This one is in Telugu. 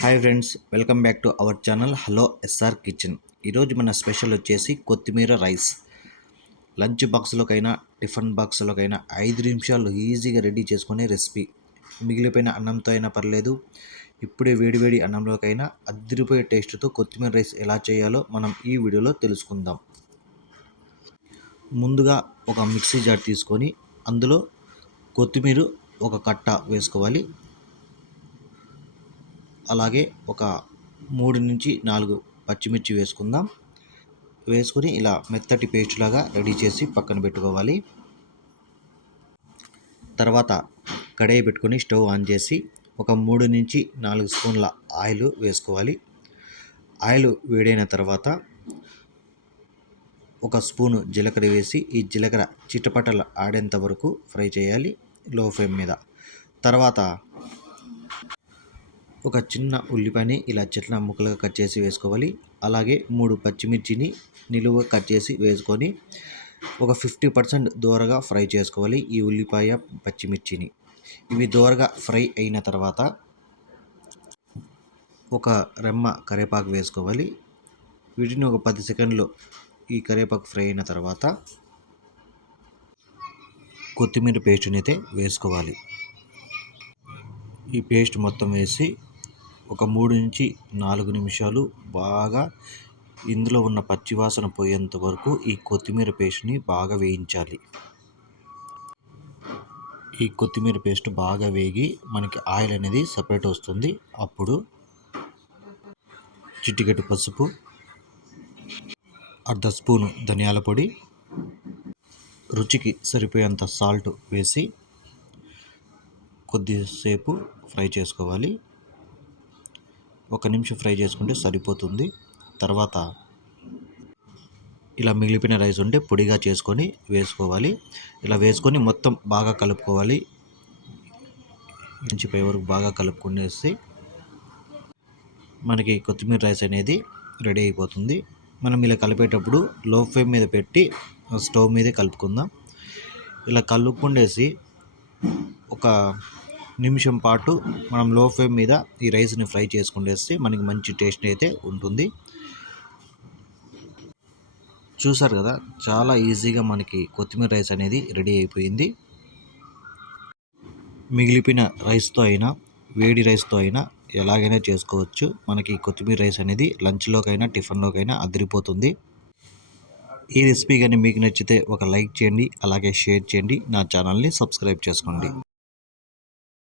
Hi friends, welcome back to our channel hello SR kitchen. ఈరోజు మన స్పెషల్ వచ్చేసి కొత్తిమీర రైస్. లంచ్ బాక్స్లోకైనా టిఫిన్ బాక్స్లోకైనా 5 నిమిషాలు ఈజీగా రెడీ చేసుకునే రెసిపీ. మిగిలిపోయిన అన్నంతో అయినా పర్లేదు, ఇప్పుడే వేడివేడి అన్నంలోకైనా అద్దరిపోయే టేస్ట్తో కొత్తిమీర రైస్ ఎలా చేయాలో మనం ఈ వీడియోలో తెలుసుకుందాం. ముందుగా ఒక మిక్సీ జార్ తీసుకొని అందులో కొత్తిమీర ఒక కట్ట వేసుకోవాలి. అలాగే ఒక 3 నుంచి 4 పచ్చిమిర్చి వేసుకుందాం. వేసుకొని ఇలా మెత్తటి పేస్ట్ లాగా రెడీ చేసి పక్కన పెట్టుకోవాలి. తర్వాత కడాయి పెట్టుకొని స్టవ్ ఆన్ చేసి ఒక 3 నుంచి 4 స్పూన్ల ఆయిల్ వేసుకోవాలి. ఆయిల్ వేడైన తర్వాత ఒక స్పూను జీలకర్ర వేసి ఈ జీలకర్ర చిటపటలు ఆడేంత వరకు ఫ్రై చేయాలి లో ఫ్లేమ్ మీద. తర్వాత ఒక చిన్న ఉల్లిపాయని ఇలా చిన్న ముక్కలుగా కట్ చేసి వేసుకోవాలి. అలాగే 3 పచ్చిమిర్చిని నిలువుగా కట్ చేసి వేసుకొని ఒక 50% దూరగా ఫ్రై చేసుకోవాలి ఈ ఉల్లిపాయ పచ్చిమిర్చిని. ఇవి దూరగా ఫ్రై అయిన తర్వాత ఒక రెమ్మ కరివేపాకు వేసుకోవాలి. వీటిని ఒక 10 సెకండ్లు ఈ కరివేపాకు ఫ్రై అయిన తర్వాత కొత్తిమీర పేస్ట్ని అయితే వేసుకోవాలి. ఈ పేస్ట్ మొత్తం వేసి ఒక 3 నుంచి 4 నిమిషాలు బాగా ఇందులో ఉన్న పచ్చివాసన పోయేంత వరకు ఈ కొత్తిమీర పేస్ట్ని బాగా వేయించాలి. ఈ కొత్తిమీర పేస్ట్ బాగా వేగి మనకి ఆయిల్ అనేది సపరేట్ వస్తుంది. అప్పుడు చిటికెడు పసుపు, అర్ధ స్పూను ధనియాల పొడి, రుచికి సరిపోయేంత సాల్ట్ వేసి కొద్దిసేపు ఫ్రై చేసుకోవాలి. 1 నిమిషం ఫ్రై చేసుకుంటే సరిపోతుంది. తర్వాత ఇలా మిగిలిపోయిన రైస్ ఉంటే పొడిగా చేసుకొని వేసుకోవాలి. ఇలా వేసుకొని మొత్తం బాగా కలుపుకోవాలి. ఇంచిపై వరకు బాగా కలుపుకునేసి మనకి కొత్తిమీర రైస్ అనేది రెడీ అయిపోతుంది. మనం ఇలా కలిపేటప్పుడు లో ఫ్లేమ్ మీద పెట్టి స్టవ్ మీదే కలుపుకుందాం. ఇలా కలుపుకుండేసి ఒక నిమిషం పాటు మనం లో ఫ్లేమ్ మీద ఈ రైస్ని ఫ్రై చేసుకుంటేస్తే మనకి మంచి టేస్ట్ అయితే ఉంటుంది. చూసారు కదా, చాలా ఈజీగా మనకి కొత్తిమీర రైస్ అనేది రెడీ అయిపోయింది. మిగిలిపోయిన రైస్తో అయినా వేడి రైస్తో అయినా ఎలాగైనా చేసుకోవచ్చు. మనకి కొత్తిమీర రైస్ అనేది లంచ్లోకైనా టిఫిన్లోకైనా అదిరిపోతుంది. ఈ రెసిపీ కానీ మీకు నచ్చితే ఒక లైక్ చేయండి, అలాగే షేర్ చేయండి, నా ఛానల్ని సబ్స్క్రైబ్ చేసుకోండి.